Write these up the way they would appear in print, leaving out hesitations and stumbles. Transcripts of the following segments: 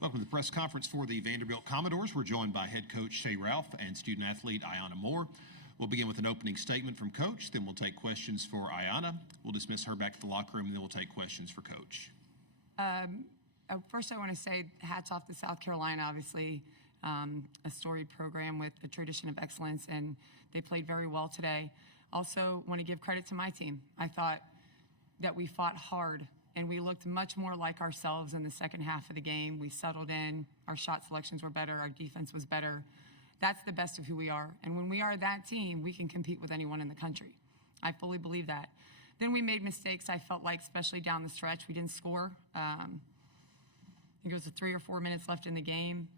Welcome to the press conference for the Vanderbilt Commodores. We're joined by head coach Shay Ralph and student athlete Ayanna Moore. We'll begin with an opening statement from Coach, then we'll take questions for Ayanna. We'll dismiss her back to the locker room, and then we'll take questions for Coach. First, I want to say hats off to South Carolina, obviously a storied program with a tradition of excellence, and they played very well today. Also, want to give credit to my team. I thought that we fought hard, and we looked much more like ourselves in the second half of the game. We settled in. Our shot selections were better. Our defense was better. That's the best of who we are. And when we are that team, we can compete with anyone in the country. I fully believe that. Then we made mistakes, I felt like, especially down the stretch. We didn't score. I think it was 3 or 4 minutes left in the game.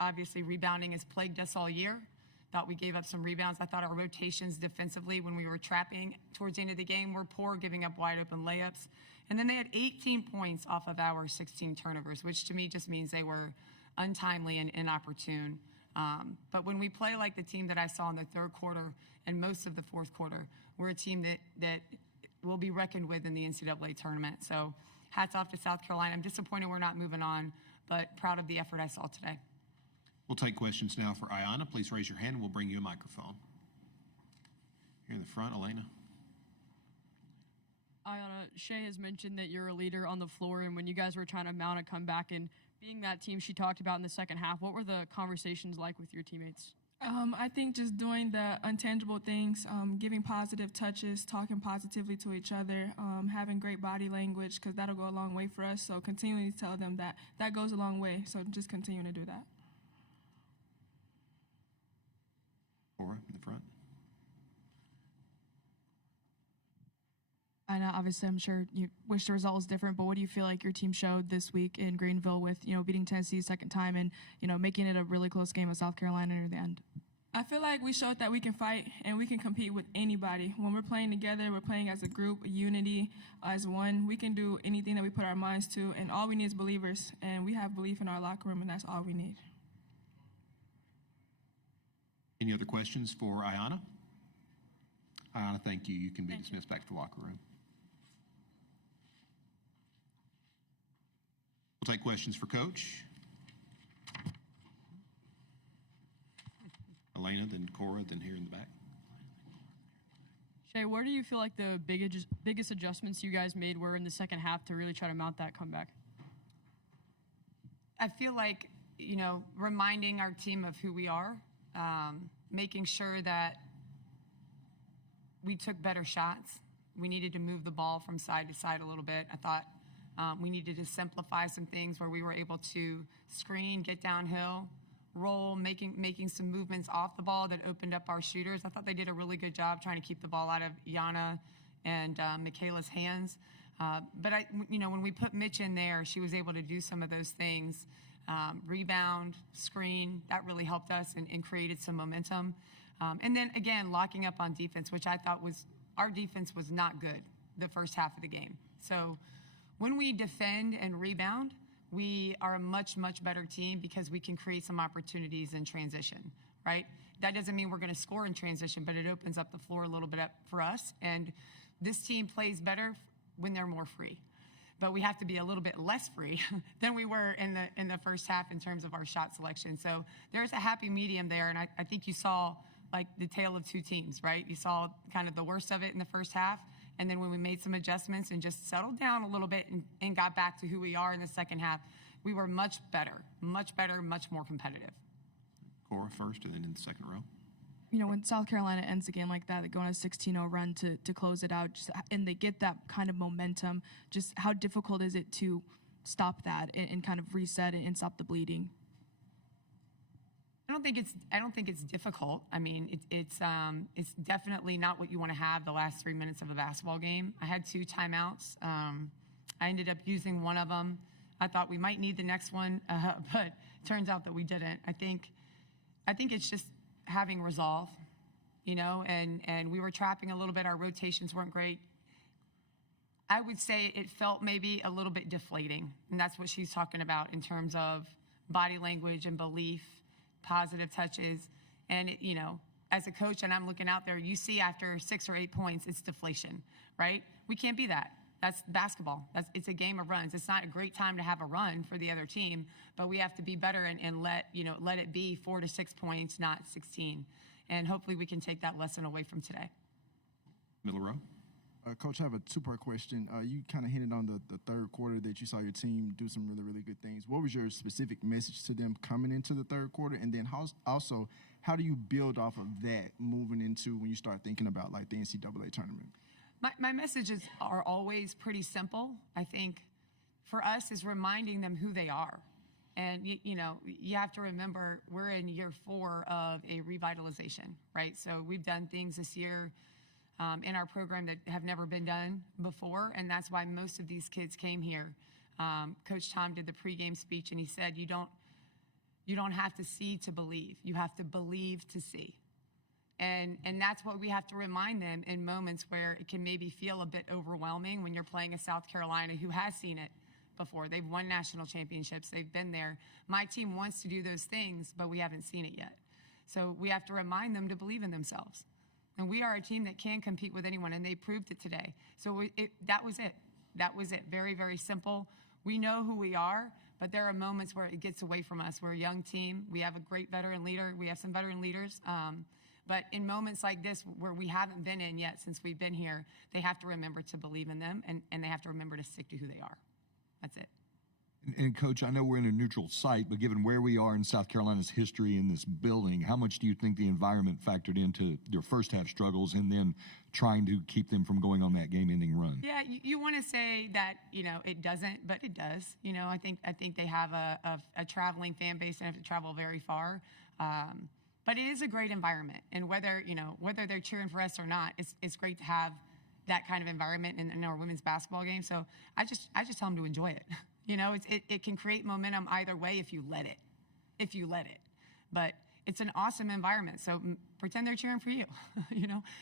Obviously, rebounding has plagued us all year. Thought we gave up some rebounds. I thought our rotations defensively when we were trapping towards the end of the game were poor, giving up wide open layups. And then they had 18 points off of our 16 turnovers, which to me just means they were untimely and inopportune. But when we play like the team that I saw in the third quarter and most of the fourth quarter, we're a team that will be reckoned with in the NCAA tournament. So hats off to South Carolina. I'm disappointed we're not moving on, but proud of the effort I saw today. We'll take questions now for Ayanna. Please raise your hand and we'll bring you a microphone. Here in the front, Elena. Ayanna, Shay has mentioned that you're a leader on the floor, and when you guys were trying to mount a comeback and being that team she talked about in the second half, what were the conversations like with your teammates? I think just doing the intangible things, giving positive touches, talking positively to each other, having great body language, because that'll go a long way for us. So continuing to tell them that goes a long way. So just continue to do that. Cora in the front. I know, obviously, I'm sure you wish the result was different, but what do you feel like your team showed this week in Greenville with, beating Tennessee a second time and, making it a really close game with South Carolina near the end? I feel like we showed that we can fight and we can compete with anybody. When we're playing together, we're playing as a group, unity, as one. We can do anything that we put our minds to, and all we need is believers, and we have belief in our locker room, and that's all we need. Any other questions for Ayanna? Ayanna, thank you. You can be dismissed back to the locker room. We'll take questions for Coach. Elena, then Cora, then here in the back. Shay, where do you feel like the biggest adjustments you guys made were in the second half to really try to mount that comeback? I feel like, reminding our team of who we are, making sure that we took better shots. We needed to move the ball from side to side a little bit. I thought we needed to simplify some things where we were able to screen, get downhill, roll, making some movements off the ball that opened up our shooters. I thought they did a really good job trying to keep the ball out of Yana and Michaela's hands. But when we put Mitch in there, she was able to do some of those things. Rebound, screen, that really helped us and created some momentum. And then, again, locking up on defense, which I thought our defense was not good the first half of the game. So when we defend and rebound, we are a much, much better team because we can create some opportunities in transition, right? That doesn't mean we're going to score in transition, but it opens up the floor a little bit for us. And this team plays better when they're more free. But we have to be a little bit less free than we were in the first half in terms of our shot selection. So there's a happy medium there, and I think you saw like the tale of two teams, right? You saw kind of the worst of it in the first half, and then when we made some adjustments and just settled down a little bit and got back to who we are in the second half, we were much better, much more competitive. Cora first and then in the second row. When South Carolina ends a game like that, they go on a 16-0 run to close it out, and they get that kind of momentum, just how difficult is it to stop that and kind of reset and stop the bleeding? I don't think it's difficult. I mean, it's definitely not what you want to have the last 3 minutes of a basketball game. I had 2 timeouts. I ended up using one of them. I thought we might need the next one, but it turns out that we didn't. I think it's just having resolve, and we were trapping a little bit. Our rotations weren't great. I would say it felt maybe a little bit deflating, and that's what she's talking about in terms of body language and belief, positive touches. And, as a coach and I'm looking out there, you see after 6 or 8 points, it's deflation, right? We can't be that. That's basketball. It's a game of runs. It's not a great time to have a run for the other team, but we have to be better and let it be 4 to 6 points, not 16. And hopefully we can take that lesson away from today. Middle row. Coach, I have a two-part question. You kind of hinted on the third quarter that you saw your team do some really, really good things. What was your specific message to them coming into the third quarter? And then how do you build off of that moving into when you start thinking about like the NCAA tournament? My messages are always pretty simple. I think for us is reminding them who they are. And, you have to remember we're in year 4 of a revitalization, right? So we've done things this year in our program that have never been done before, and that's why most of these kids came here. Coach Tom did the pregame speech, and he said, you don't have to see to believe. You have to believe to see. And that's what we have to remind them in moments where it can maybe feel a bit overwhelming when you're playing a South Carolina who has seen it before. They've won national championships. They've been there. My team wants to do those things, but we haven't seen it yet. So we have to remind them to believe in themselves. And we are a team that can compete with anyone, and they proved it today. So that was it. That was it. Very, very simple. We know who we are, but there are moments where it gets away from us. We're a young team. We have a great veteran leader. We have some veteran leaders. But in moments like this where we haven't been in yet since we've been here, they have to remember to believe in them, and they have to remember to stick to who they are. That's it. And Coach, I know we're in a neutral site, but given where we are in South Carolina's history in this building, how much do you think the environment factored into their first half struggles and then trying to keep them from going on that game-ending run? Yeah, you want to say that it doesn't, but it does. I think they have a traveling fan base and have to travel very far. But it is a great environment, and whether they're cheering for us or not, it's great to have that kind of environment in our women's basketball game. So I just tell them to enjoy it. It can create momentum either way if you let it. But it's an awesome environment. So pretend they're cheering for you.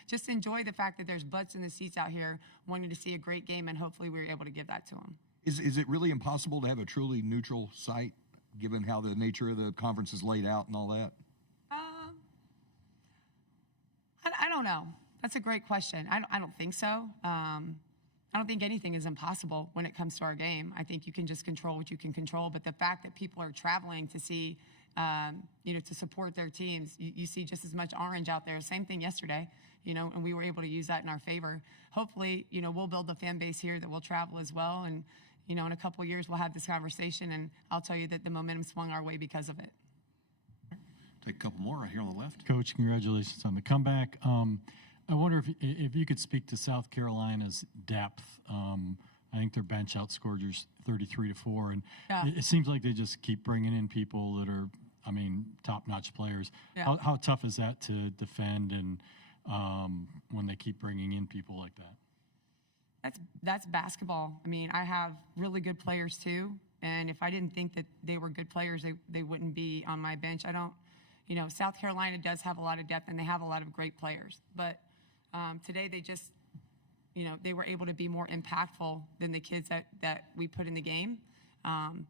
Just enjoy the fact that there's butts in the seats out here wanting to see a great game, and hopefully we're able to give that to them. Is it really impossible to have a truly neutral site, given how the nature of the conference is laid out and all that? I don't know. That's a great question. I don't think so. I don't think anything is impossible when it comes to our game. I think you can just control what you can control. But the fact that people are traveling to see, to support their teams, you see just as much orange out there. Same thing yesterday, and we were able to use that in our favor. Hopefully, we'll build a fan base here that will travel as well. And, in a couple of years, we'll have this conversation, and I'll tell you that the momentum swung our way because of it. Take a couple more right here on the left. Coach, congratulations on the comeback. I wonder if you could speak to South Carolina's depth. I think their bench outscored yours 33-4, and Yeah. it seems like they just keep bringing in people that are, top-notch players. Yeah. How tough is that to defend, and when they keep bringing in people like that? That's basketball. I have really good players too, and if I didn't think that they were good players, they wouldn't be on my bench. South Carolina does have a lot of depth, and they have a lot of great players, but today they just, they were able to be more impactful than the kids that we put in the game.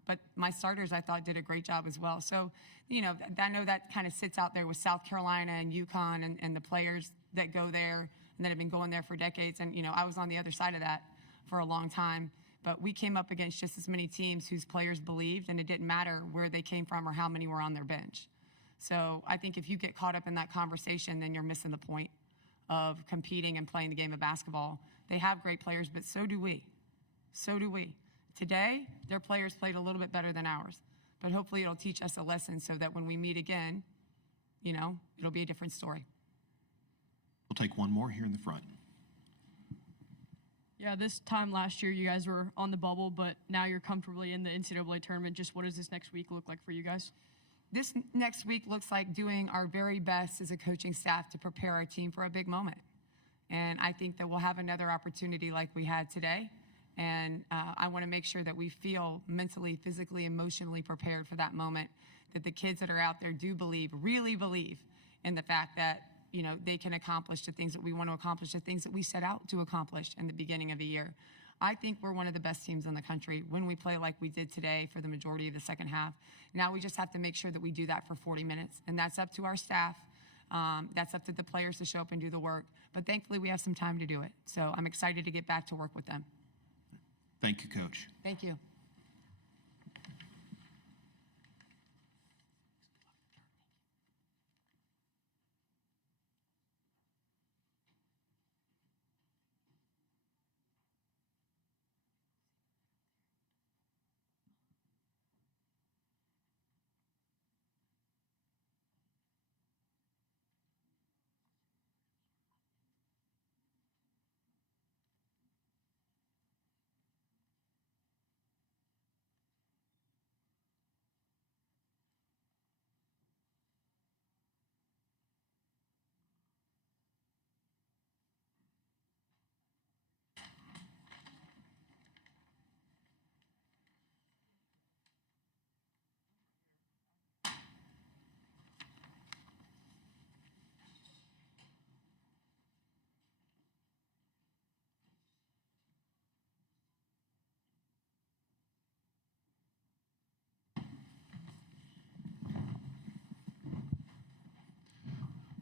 But my starters, I thought, did a great job as well. So, I know that kind of sits out there with South Carolina and UConn and the players that go there and that have been going there for decades. And, I was on the other side of that for a long time. But we came up against just as many teams whose players believed, and it didn't matter where they came from or how many were on their bench. So I think if you get caught up in that conversation, then you're missing the point of competing and playing the game of basketball. They have great players, but so do we. So do we. Today, their players played a little bit better than ours, but hopefully it'll teach us a lesson so that when we meet again, it'll be a different story. We'll take one more here in the front. Yeah, this time last year you guys were on the bubble, but now you're comfortably in the NCAA tournament. Just what does this next week look like for you guys? This next week looks like doing our very best as a coaching staff to prepare our team for a big moment. And I think that we'll have another opportunity like we had today. And I want to make sure that we feel mentally, physically, emotionally prepared for that moment, that the kids that are out there do believe, really believe in the fact that, they can accomplish the things that we want to accomplish, the things that we set out to accomplish in the beginning of the year. I think we're one of the best teams in the country when we play like we did today for the majority of the second half. Now we just have to make sure that we do that for 40 minutes, and that's up to our staff. That's up to the players to show up and do the work. But thankfully, we have some time to do it. So I'm excited to get back to work with them. Thank you, Coach. Thank you.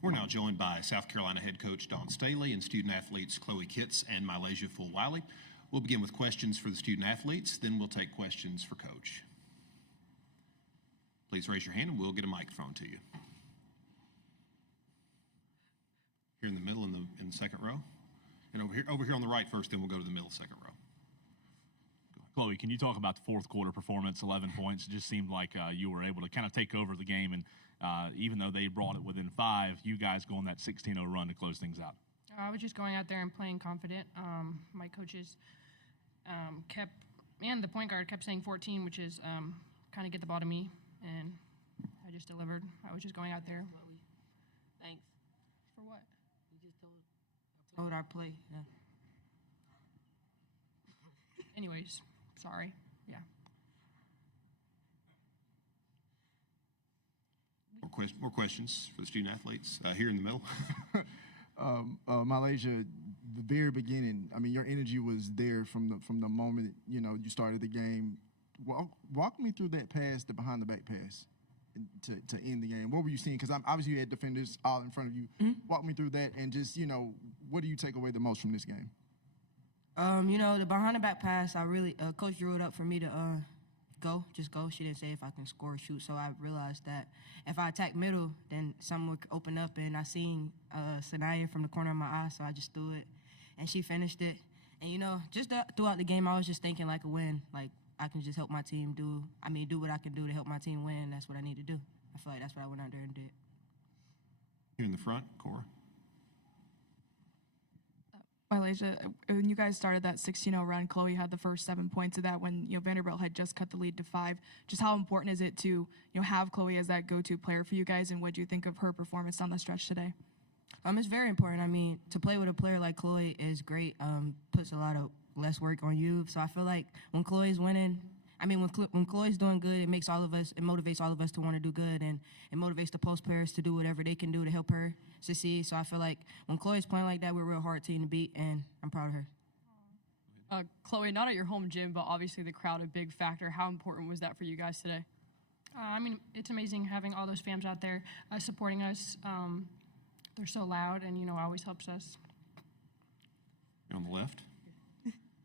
We're now joined by South Carolina head coach Dawn Staley and student athletes Chloe Kitts and MiLaysia Fulwiley. We'll begin with questions for the student athletes, then we'll take questions for Coach. Please raise your hand and we'll get a microphone to you. Here in the middle in the second row. And over here on the right first, then we'll go to the middle second row. Chloe, can you talk about the fourth quarter performance, 11 points? It just seemed like you were able to kind of take over the game, and even though they brought it within 5, you guys go on that 16-0 run to close things out. I was just going out there and playing confident. My coaches and the point guard kept saying 14, which is kind of get the ball to me, and I just delivered. I was just going out there. Thanks. For what? You just told our play. Yeah. Anyways, sorry. Yeah. More questions for the student athletes here in the middle. MiLaysia, the very beginning, I mean, your energy was there from the moment, you started the game. Walk me through that pass, the behind-the-back pass to end the game. What were you seeing? Because obviously you had defenders all in front of you. Mm-hmm. Walk me through that, and just, what do you take away the most from this game? The behind-the-back pass, I really, Coach drew it up for me to just go. She didn't say if I can score or shoot, so I realized that if I attack middle, then something would open up, and I seen Sanaya from the corner of my eye, so I just threw it, and she finished it. And, just throughout the game, I was just thinking like a win. Like, I can just help my team do what I can do to help my team win. That's what I need to do. I feel like that's what I went out there and did. Here in the front, Cora. MiLaysia, when you guys started that 16-0 run, Chloe had the first 7 points of that when Vanderbilt had just cut the lead to 5. Just how important is it to have Chloe as that go-to player for you guys, and what do you think of her performance down the stretch today? It's very important. I mean, to play with a player like Chloe is great. Puts a lot of less work on you. So I feel like when Chloe's winning, when Chloe's doing good, it motivates all of us to want to do good, and it motivates the post players to do whatever they can do to help her succeed. So I feel like when Chloe's playing like that, we're a real hard team to beat, and I'm proud of her. Chloe, not at your home gym, but obviously the crowd a big factor. How important was that for you guys today? It's amazing having all those fans out there supporting us. They're so loud, and always helps us. On the left.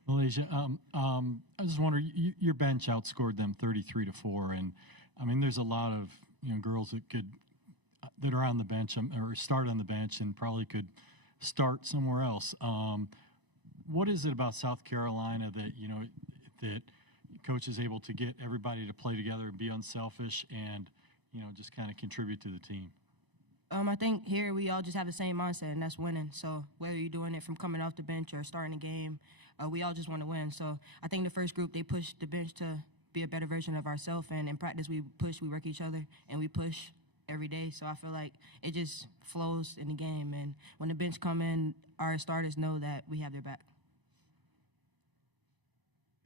MiLaysia, I was wondering, your bench outscored them 33-4, and there's a lot of girls that are on the bench or start on the bench and probably could start somewhere else. What is it about South Carolina that that coach is able to get everybody to play together and be unselfish and just kind of contribute to the team? I think here we all just have the same mindset, and that's winning. So whether you're doing it from coming off the bench or starting a game, we all just want to win. So I think the first group, they pushed the bench to be a better version of ourselves, and in practice we work each other, and we push every day. So I feel like it just flows in the game, and when the bench come in, our starters know that we have their back.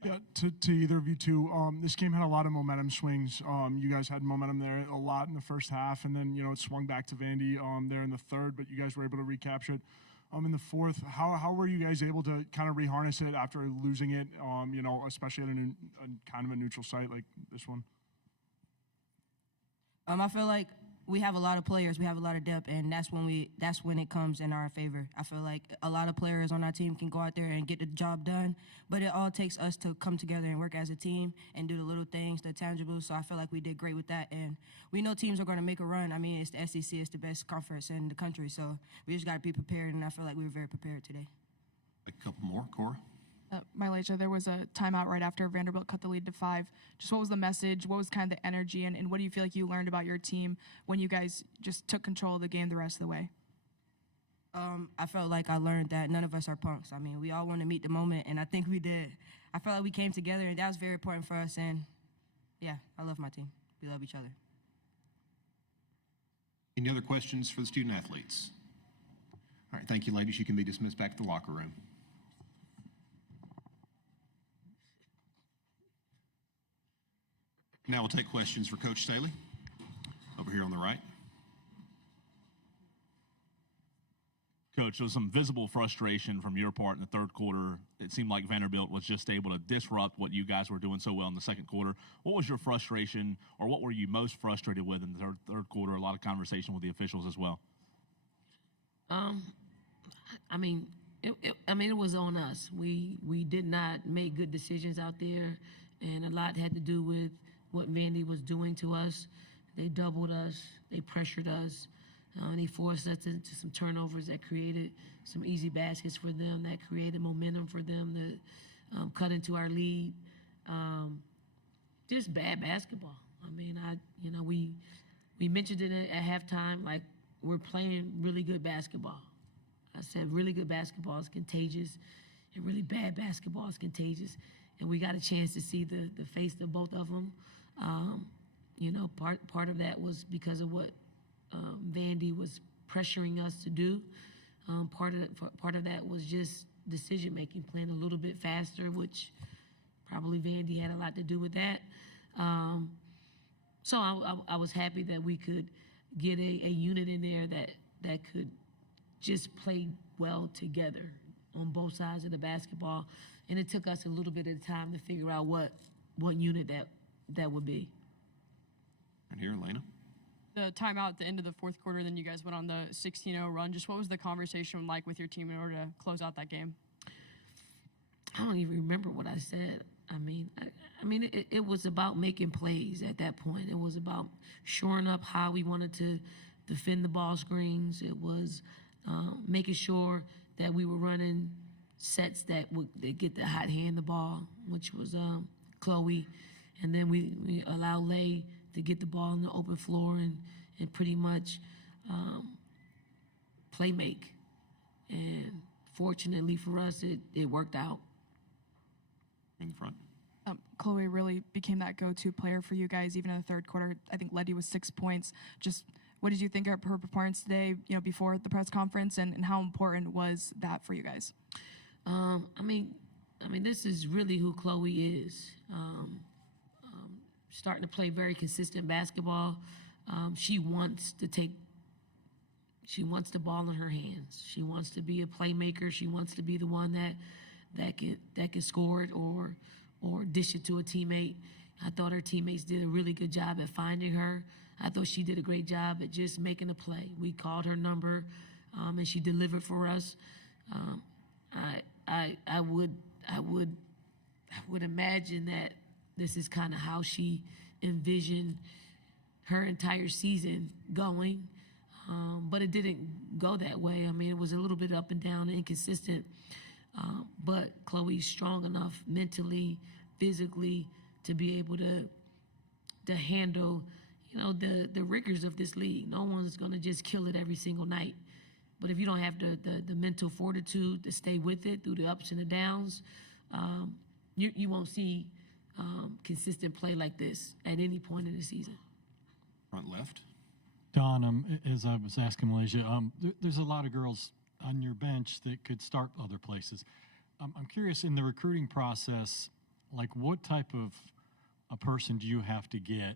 Yeah, to either of you two, this game had a lot of momentum swings. You guys had momentum there a lot in the first half, and then it swung back to Vandy there in the third, but you guys were able to recapture it in the fourth. How were you guys able to kind of reharness it after losing it, especially at a kind of a neutral site like this one? I feel like we have a lot of players, we have a lot of depth, and that's when it comes in our favor. I feel like a lot of players on our team can go out there and get the job done, but it all takes us to come together and work as a team and do the little things, the tangibles. So I feel like we did great with that, and we know teams are going to make a run. I mean, it's the SEC, it's the best conference in the country, so we just got to be prepared, and I feel like we were very prepared today. A couple more, Cora. MiLaysia, there was a timeout right after Vanderbilt cut the lead to 5. Just what was the message? What was kind of the energy? And what do you feel like you learned about your team when you guys just took control of the game the rest of the way? I felt like I learned that none of us are punks. I mean, we all want to meet the moment, and I think we did. I felt like we came together, and that was very important for us. And, yeah, I love my team. We love each other. Any other questions for the student athletes? All right, thank you, ladies. You can be dismissed back to the locker room. Now we'll take questions for Coach Staley, over here on the right. Coach, there was some visible frustration from your part in the third quarter. It seemed like Vanderbilt was just able to disrupt what you guys were doing so well in the second quarter. What was your frustration, or what were you most frustrated with in the third quarter? A lot of conversation with the officials as well. I mean, it was on us. We did not make good decisions out there, and a lot had to do with what Vandy was doing to us. They doubled us, they pressured us, and they forced us into some turnovers that created some easy baskets for them, that created momentum for them to cut into our lead. Just bad basketball. I mean, we mentioned it at halftime, like we're playing really good basketball. I said really good basketball is contagious, and really bad basketball is contagious. And we got a chance to see the face of both of them. Part of that was because of what Vandy was pressuring us to do. Part of that was just decision making, playing a little bit faster, which probably Vandy had a lot to do with that. So I was happy that we could get a unit in there that could just play well together on both sides of the basketball. And it took us a little bit of time to figure out what unit that would be. And here, Elena. The timeout at the end of the fourth quarter, then you guys went on the 16-0 run. Just what was the conversation like with your team in order to close out that game? I don't even remember what I said. It was about making plays at that point. It was about shoring up how we wanted to defend the ball screens. It was making sure that we were running sets that get the hot hand the ball, which was Chloe. And then we allow Lay to get the ball on the open floor and pretty much play make. And fortunately for us, it worked out. In the front. Chloe really became that go-to player for you guys, even in the third quarter. I think led you with 6 points. Just what did you think of her performance today, before the press conference, and how important was that for you guys? This is really who Chloe is. Starting to play very consistent basketball. She wants the ball in her hands. She wants to be a playmaker. She wants to be the one that can score it or dish it to a teammate. I thought her teammates did a really good job at finding her. I thought she did a great job at just making a play. We called her number, and she delivered for us. I would imagine that this is kind of how she envisioned her entire season going, but it didn't go that way. It was a little bit up and down, inconsistent, but Chloe's strong enough mentally, physically, to be able to handle, the rigors of this league. No one's going to just kill it every single night. But if you don't have the mental fortitude to stay with it through the ups and the downs, you won't see consistent play like this at any point in the season. Front left. Don, as I was asking MiLaysia, there's a lot of girls on your bench that could start other places. I'm curious, in the recruiting process, like what type of a person do you have to get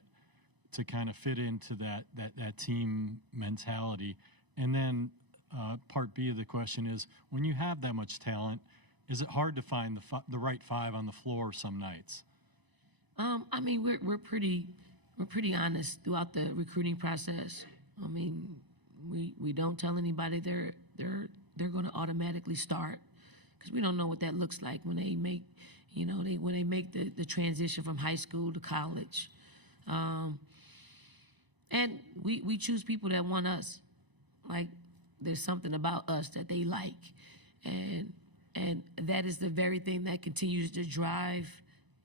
to kind of fit into that team mentality? And then part B of the question is, when you have that much talent, is it hard to find the right 5 on the floor some nights? We're pretty honest throughout the recruiting process. I mean, we don't tell anybody they're going to automatically start, because we don't know what that looks like when they make, when they make the transition from high school to college. And we choose people that want us. Like, there's something about us that they like. And that is the very thing that continues to drive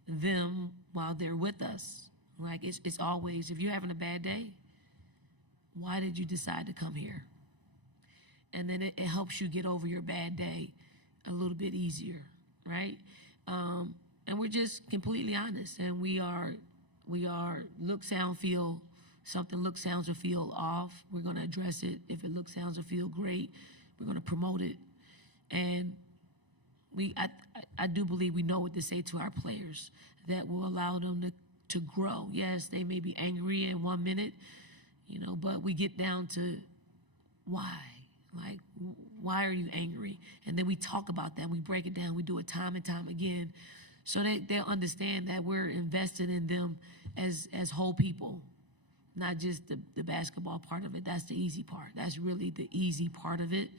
them while they're with us. Like, it's always, if you're having a bad day, why did you decide to come here? And then it helps you get over your bad day a little bit easier, right? And we're just completely honest. And we are look, sound, feel. Something looks, sounds, or feel off, we're going to address it. If it looks, sounds, or feel great, we're going to promote it. And I do believe we know what to say to our players that will allow them to grow. Yes, they may be angry in 1 minute, but we get down to why. Like, why are you angry? And then we talk about that. We break it down. We do it time and time again, so they'll understand that we're invested in them as whole people. Not just the basketball part of it. That's the easy part. That's really the easy part of it.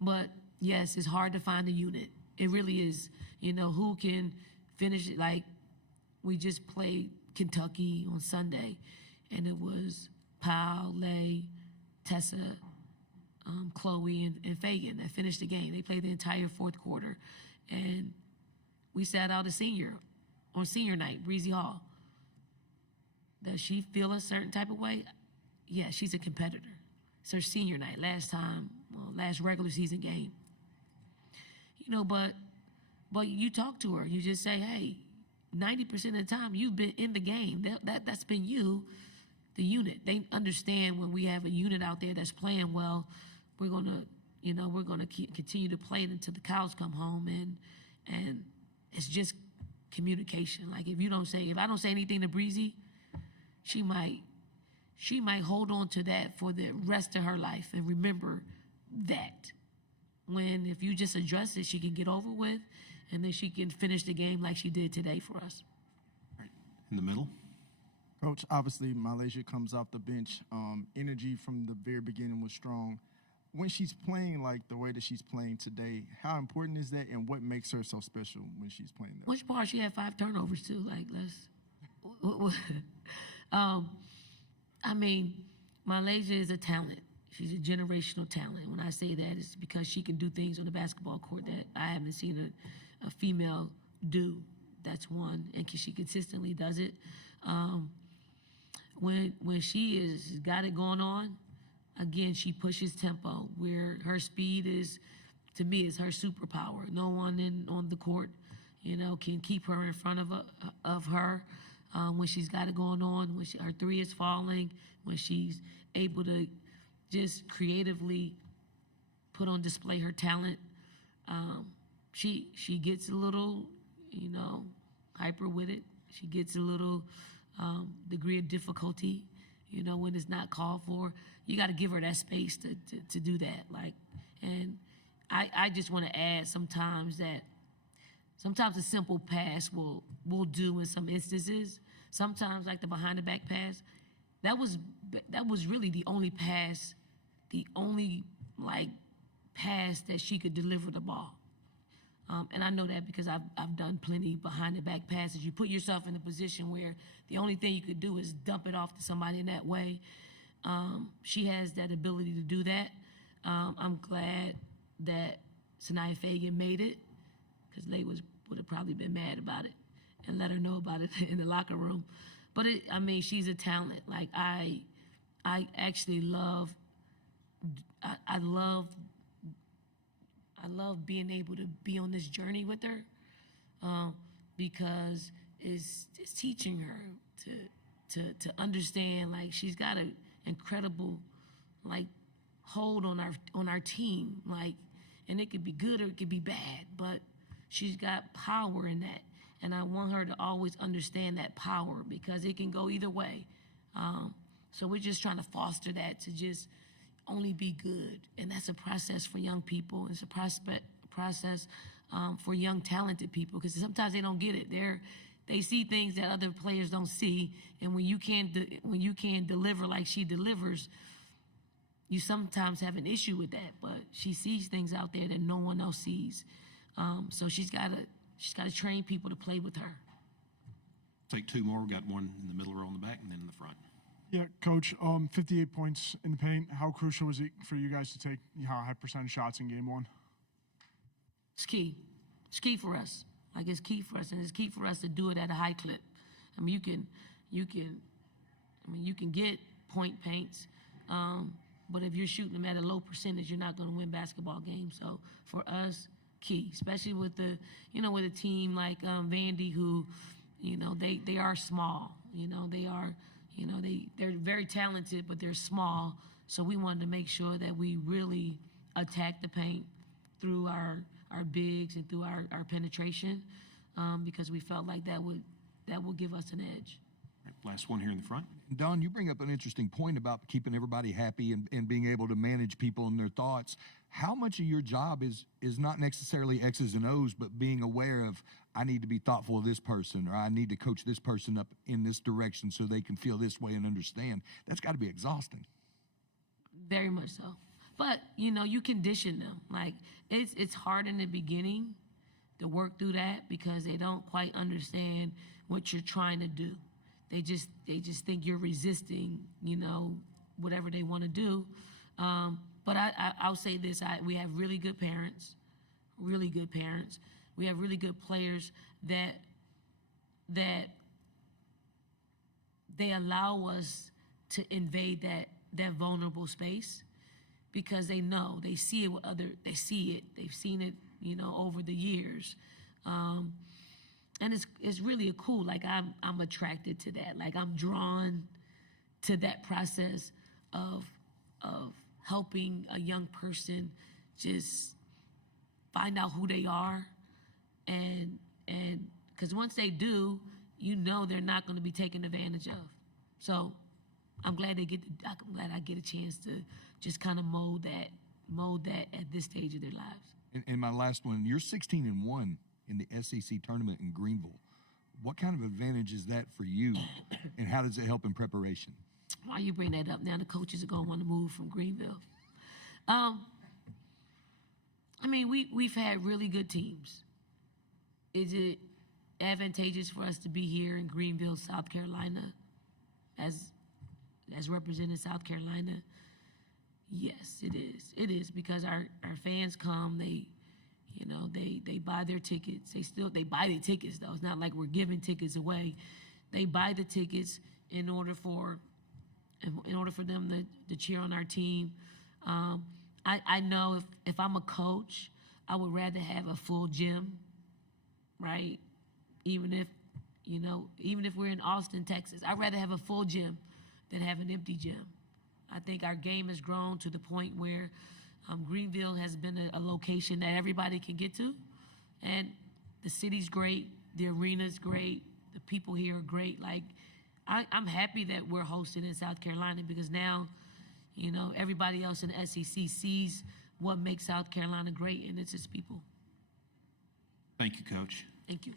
But yes, it's hard to find a unit. It really is. Who can finish it? Like, we just played Kentucky on Sunday, and it was Pau, Lay, Tessa, Chloe, and Fagan that finished the game. They played the entire fourth quarter. And we sat out on senior night, Breezy Hall. Does she feel a certain type of way? Yeah, she's a competitor. It's her senior night, last regular season game. But you talk to her. You just say, hey, 90% of the time you've been in the game. That's been you, the unit. They understand when we have a unit out there that's playing well, we're gonna continue to play it until the cows come home, and it's just communication. Like, if I don't say anything to Breezy, she might hold on to that for the rest of her life and remember that. When if you just address it, she can get over with, and then she can finish the game like she did today for us. Right. In the middle. Coach, obviously, MiLaysia comes off the bench. Energy from the very beginning was strong. When she's playing like the way that she's playing today, how important is that, and what makes her so special when she's playing that? Which part? She had 5 turnovers too. Like, MiLaysia is a talent. She's a generational talent. When I say that, it's because she can do things on the basketball court that I haven't seen a female do. That's one, and she consistently does it. When she's got it going on, again, she pushes tempo, where her speed is, to me, is her superpower. No one on the court, can keep her in front of her. When she's got it going on, when her three is falling, when she's able to just creatively put on display her talent, she gets a little, hyper with it. She gets a little degree of difficulty, when it's not called for. You got to give her that space to do that. Like, and I just want to add sometimes a simple pass will do in some instances. Sometimes, like the behind the back pass, that was really the only pass that she could deliver the ball. And I know that because I've done plenty behind the back passes. You put yourself in a position where the only thing you could do is dump it off to somebody in that way. She has that ability to do that. I'm glad that Sanaya Fagan made it, because Lay would have probably been mad about it and let her know about it in the locker room. But she's a talent. Like, I actually love being able to be on this journey with her, because it's teaching her to understand, like, she's got an incredible, like, hold on our team, like, and it could be good or it could be bad, but she's got power in that, and I want her to always understand that power, because it can go either way. So we're just trying to foster that to just only be good, and that's a process for young people. It's a process for young talented people, because sometimes they don't get it. They see things that other players don't see, and when you can't deliver like she delivers, you sometimes have an issue with that, but she sees things out there that no one else sees. So she's got to train people to play with her. Take two more. We've got one in the middle row in the back and then in the front. Yeah, Coach, 58 points in the paint. How crucial was it for you guys to take high percentage shots in game one? It's key. It's key for us. Like, it's key for us, and it's key for us to do it at a high clip. I mean, you can get point paints, but if you're shooting them at a low percentage, you're not going to win basketball games. So for us, key, especially with the team like Vandy, who, they are small. They're very talented, but they're small. So we wanted to make sure that we really attack the paint through our bigs and through our penetration, because we felt like that would give us an edge. All right, last one here in the front. Don, you bring up an interesting point about keeping everybody happy and being able to manage people and their thoughts. How much of your job is not necessarily X's and O's, but being aware of, I need to be thoughtful of this person, or I need to coach this person up in this direction so they can feel this way and understand? That's got to be exhausting. Very much so. But, you condition them. Like, it's hard in the beginning to work through that because they don't quite understand what you're trying to do. They just think you're resisting, whatever they want to do. But I'll say this: we have really good parents. We have really good players that they allow us to invade that vulnerable space because they know, they see it they've seen it, over the years. And it's really cool. Like, I'm attracted to that. Like, I'm drawn to that process of helping a young person just find out who they are, and because once they do, they're not going to be taken advantage of. So I'm glad I get a chance to just kind of mold that at this stage of their lives. And my last one, you're 16-1 in the SEC tournament in Greenville. What kind of advantage is that for you, and how does it help in preparation? Why you bring that up now? The coaches are going to want to move from Greenville. We've had really good teams. Is it advantageous for us to be here in Greenville, South Carolina, as representing South Carolina? Yes, it is. It is, because our fans come, they buy their tickets. They buy their tickets, though. It's not like we're giving tickets away. They buy the tickets in order for them to cheer on our team. I know if I'm a coach, I would rather have a full gym, right? Even if we're in Austin, Texas, I'd rather have a full gym than have an empty gym. I think our game has grown to the point where Greenville has been a location that everybody can get to, and the city's great, the arena's great, the people here are great. Like, I'm happy that we're hosted in South Carolina, because now, everybody else in the SEC sees what makes South Carolina great, and it's its people. Thank you, Coach. Thank you.